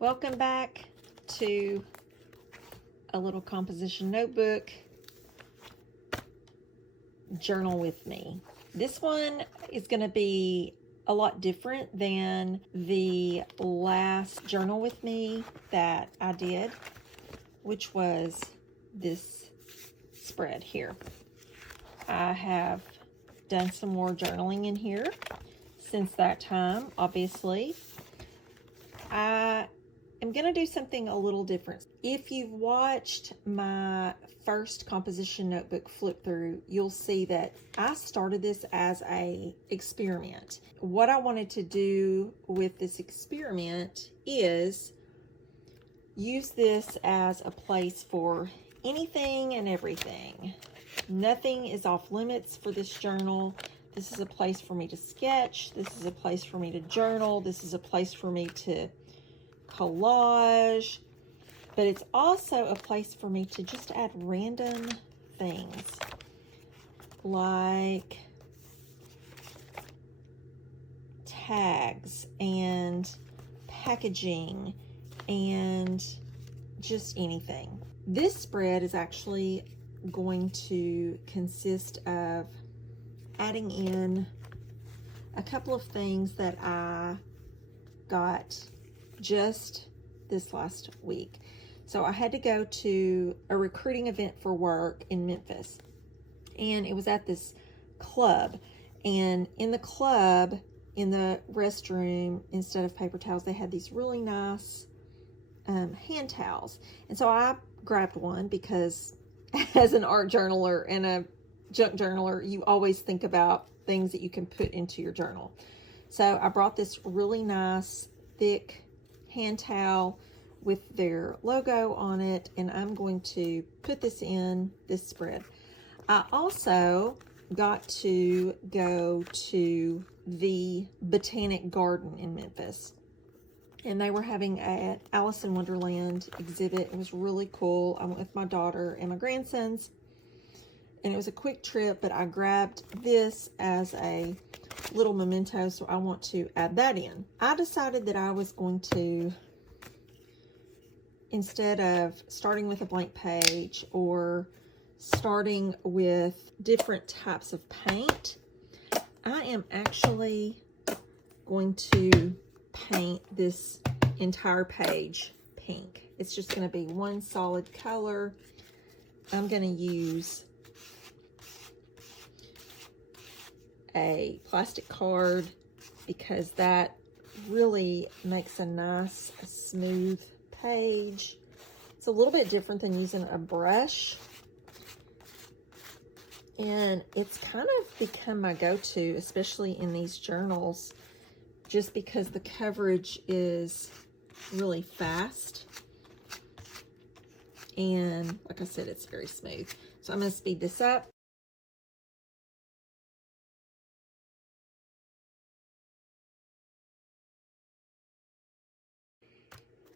Welcome back to a little composition notebook journal with me. This one is going to be a lot different than the last journal with me that I did, which was this spread here. I have done some more journaling in here since that time, obviously. I am going to do something a little different. If you've watched my first composition notebook flip through, you'll see that I started this as an experiment. What I wanted to do with this experiment is use this as a place for anything and everything. Nothing is off limits for this journal. This is a place for me to sketch. This is a place for me to journal. This is a place for me to collage. But it's also a place for me to just add random things like tags and packaging and just anything. This spread is actually going to consist of adding in a couple of things that I got just this last week. So I had to go to a recruiting event for work in Memphis, and it was at this club, and in the club, in the restroom, instead of paper towels, they had these really nice hand towels. And so I grabbed one because as an art journaler and a junk journaler, you always think about things that you can put into your journal. So I brought this really nice thick hand towel with their logo on it, and I'm going to put this in this spread. I also got to go to the Botanic Garden in Memphis, and they were having an Alice in Wonderland exhibit. It was really cool. I went with my daughter and my grandsons, and it was a quick trip, but I grabbed this as a little memento, so I want to add that in. I decided that I was going to, instead of starting with a blank page or starting with different types of paint, I am actually going to paint this entire page pink. It's just going to be one solid color. I'm going to use a plastic card because that really makes a nice smooth page. It's a little bit different than using a brush, and it's kind of become my go-to, especially in these journals, just because the coverage is really fast, and like I said, it's very smooth. So I'm going to speed this up.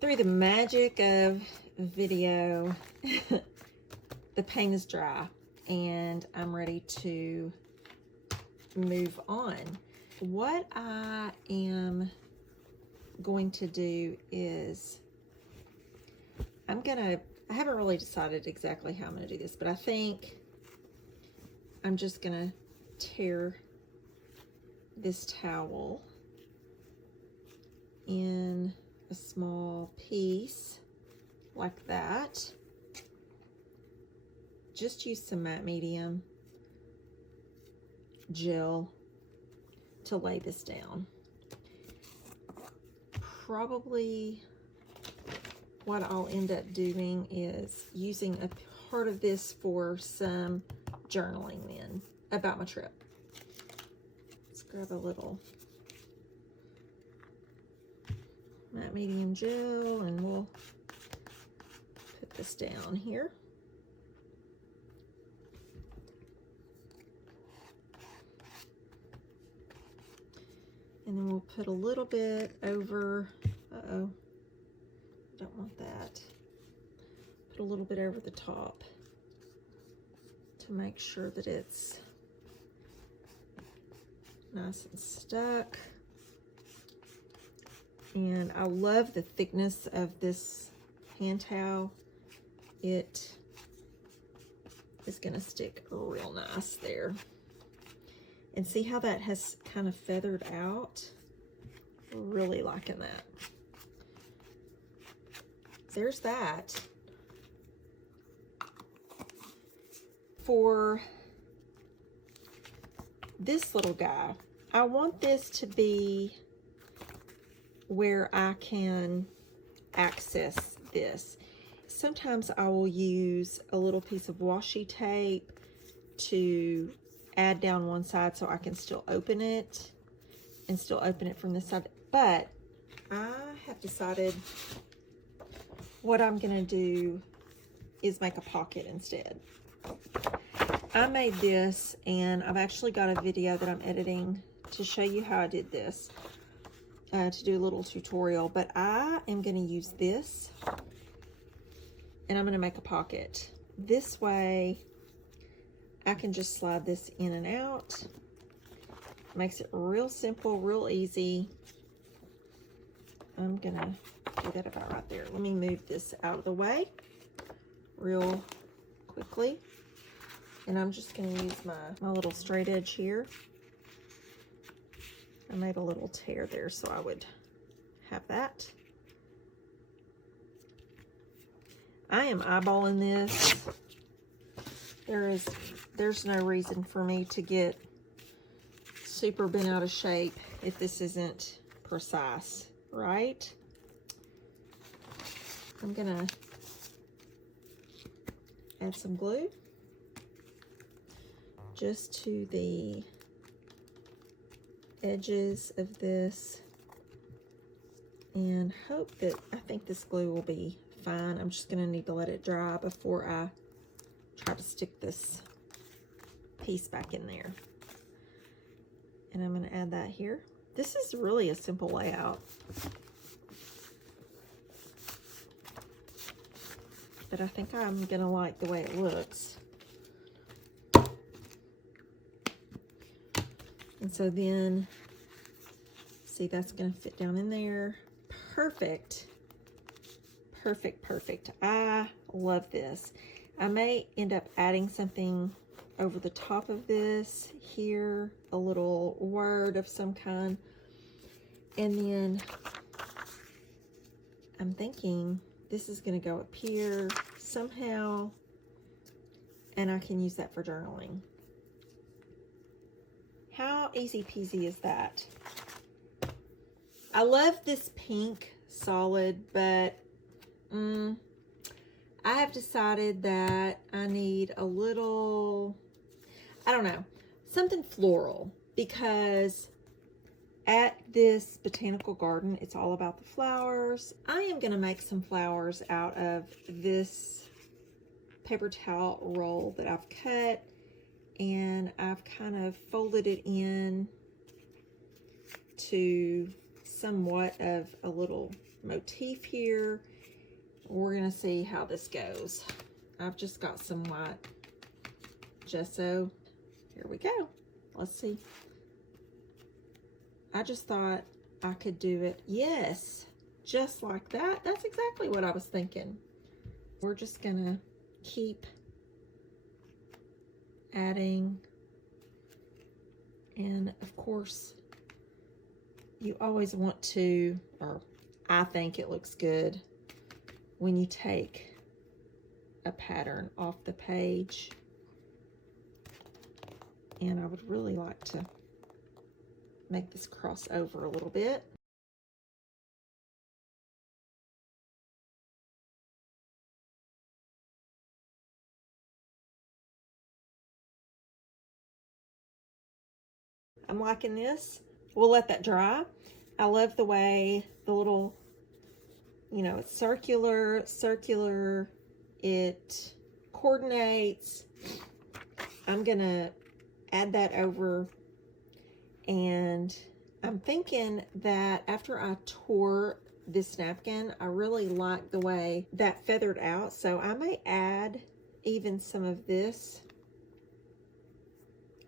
Through the magic of video, the paint is dry and I'm ready to move on. What I am going to do is I haven't really decided exactly how I'm going to do this, but I think I'm just going to tear this towel in a small piece like that. Just use some matte medium gel to lay this down. Probably what I'll end up doing is using a part of this for some journaling then about my trip. Let's grab a little matte medium gel and we'll put this down here. And then we'll put a little bit over, don't want that. Put a little bit over the top to make sure that it's nice and stuck. And I love the thickness of this hand towel. It is gonna stick real nice there. And see how that has kind of feathered out? Really liking that. There's that. For this little guy, I want this to be where I can access this. Sometimes I will use a little piece of washi tape to add down one side so I can still open it and still open it from this side. But I have decided what I'm gonna do is make a pocket instead. I made this, and I've actually got a video that I'm editing to show you how I did this, to do a little tutorial. But I am gonna use this, and I'm gonna make a pocket. This way, I can just slide this in and out. Makes it real simple, real easy. I'm gonna do that about right there. Let me move this out of the way real quickly. And I'm just gonna use my little straight edge here. I made a little tear there so I would have that. I am eyeballing this. There's no reason for me to get super bent out of shape if this isn't precise, right? I'm gonna add some glue just to the edges of this and hope that, I think this glue will be fine. I'm just gonna need to let it dry before I try to stick this piece back in there. And I'm gonna add that here. This is really a simple layout, but I think I'm gonna like the way it looks. And so then, see, that's gonna fit down in there. Perfect, perfect, perfect. I love this. I may end up adding something over the top of this here, a little word of some kind. And then I'm thinking this is gonna go up here somehow, and I can use that for journaling. How easy peasy is that? I love this pink solid, but I have decided that I need a little, I don't know, something floral, because at this botanical garden, it's all about the flowers. I am gonna make some flowers out of this paper towel roll that I've cut, and I've kind of folded it in to somewhat of a little motif here. We're gonna see how this goes. I've just got some white gesso. Here we go. Let's see. I just thought I could do it. Yes, just like that. That's exactly what I was thinking. We're just gonna keep adding, and of course you always want to, or I think it looks good when you take a pattern off the page, and I would really like to make this cross over a little bit. I'm liking this. We'll let that dry. I love the way the little, you know, it's circular, it coordinates. I'm gonna add that over, and I'm thinking that after I tore this napkin, I really like the way that feathered out, so I may add even some of this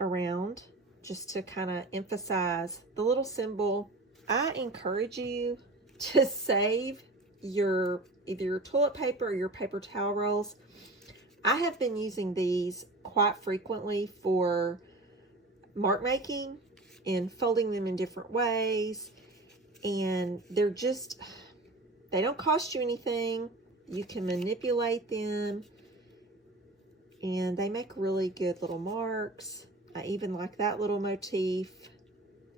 around just to kind of emphasize the little symbol. I encourage you to save your either your toilet paper or your paper towel rolls. I have been using these quite frequently for mark making and folding them in different ways. And they're just, they don't cost you anything. You can manipulate them and they make really good little marks. I even like that little motif.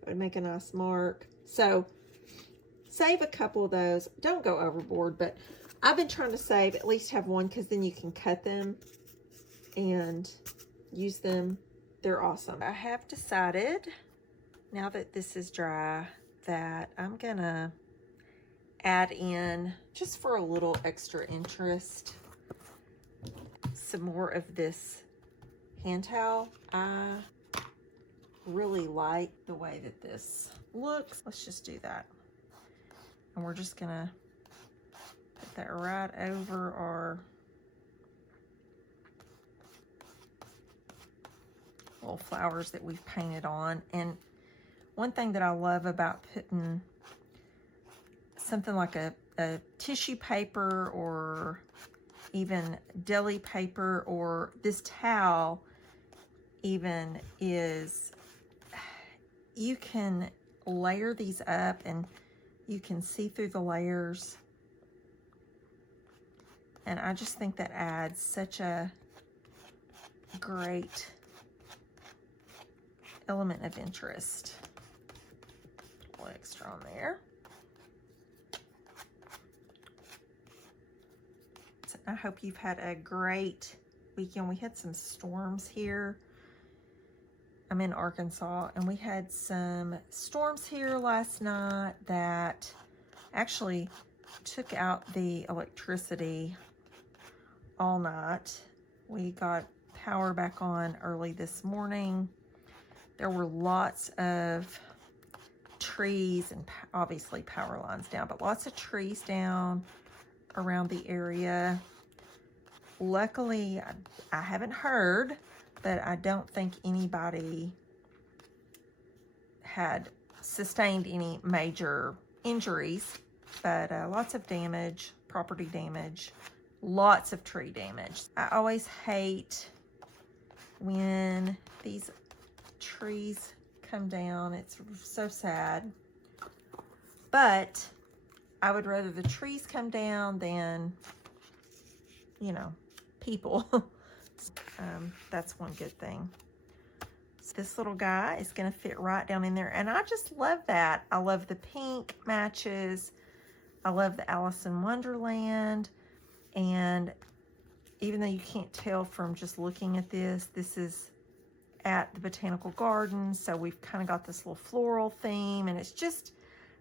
It would make a nice mark. So save a couple of those. Don't go overboard, but I've been trying to save at least have one, because then you can cut them and use them. They're awesome. I have decided, now that this is dry, that I'm gonna add in, just for a little extra interest, some more of this hand towel. I really like the way that this looks. Let's just do that. And we're just gonna put that right over our little flowers that we've painted on. And one thing that I love about putting something like a tissue paper or even deli paper or this towel even is, you can layer these up and you can see through the layers. And I just think that adds such a great element of interest. A little extra on there. So I hope you've had a great weekend. We had some storms here. I'm in Arkansas, and we had some storms here last night that actually took out the electricity all night. We got power back on early this morning. There were lots of trees and obviously power lines down, but lots of trees down around the area. Luckily, I haven't heard, but I don't think anybody had sustained any major injuries, but lots of damage, property damage, lots of tree damage. I always hate when these trees come down. It's so sad. But I would rather the trees come down than, you know, people. That's one good thing. So this little guy is going to fit right down in there. And I just love that. I love the pink matches. I love the Alice in Wonderland. And even though you can't tell from just looking at this, this is at the Botanical Gardens. So we've kind of got this little floral theme. And it's just,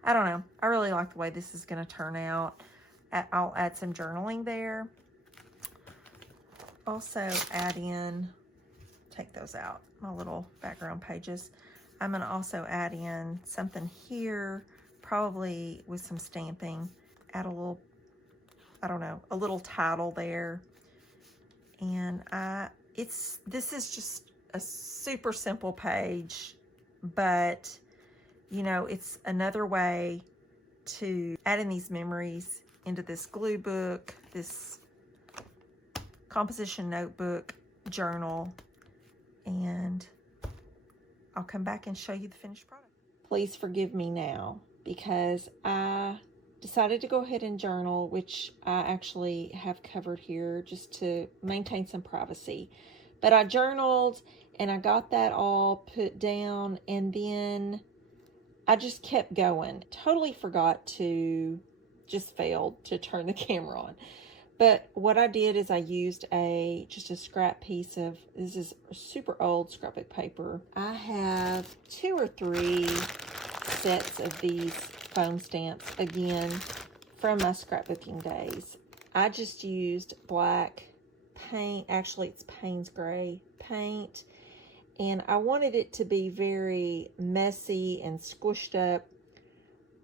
I don't know. I really like the way this is going to turn out. I'll add some journaling there. Also add in, take those out, my little background pages. I'm going to also add in something here, probably with some stamping. Add a little, I don't know, a little title there. And this is just a super simple page, but you know, it's another way to add in these memories into this glue book, this composition notebook, journal, and I'll come back and show you the finished product. Please forgive me now, because I decided to go ahead and journal, which I actually have covered here just to maintain some privacy. But I journaled and I got that all put down, and then I just kept going. Totally forgot to, just failed to turn the camera on. But what I did is I used just a scrap piece of, this is super old scrapbook paper. I have 2 or 3 sets of these foam stamps, again, from my scrapbooking days. I just used black paint, actually it's Payne's Gray paint, and I wanted it to be very messy and squished up.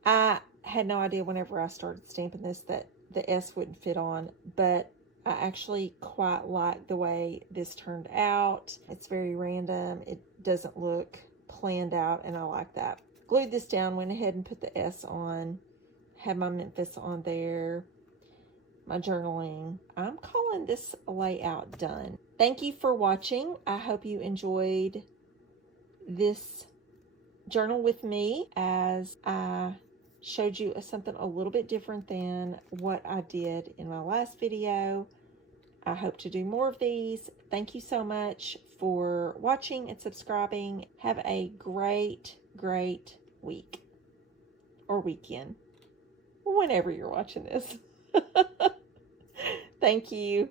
I had no idea whenever I started stamping this that the S wouldn't fit on, but I actually quite like the way this turned out. It's very random. It doesn't look planned out, and I like that. Glued this down, went ahead and put the S on. have my Memphis on there, my journaling. I'm calling this layout done. Thank you for watching. I hope you enjoyed this journal with me as I showed you something a little bit different than what I did in my last video. I hope to do more of these. Thank you so much for watching and subscribing. Have a great, great week or weekend, whenever you're watching this. Thank you.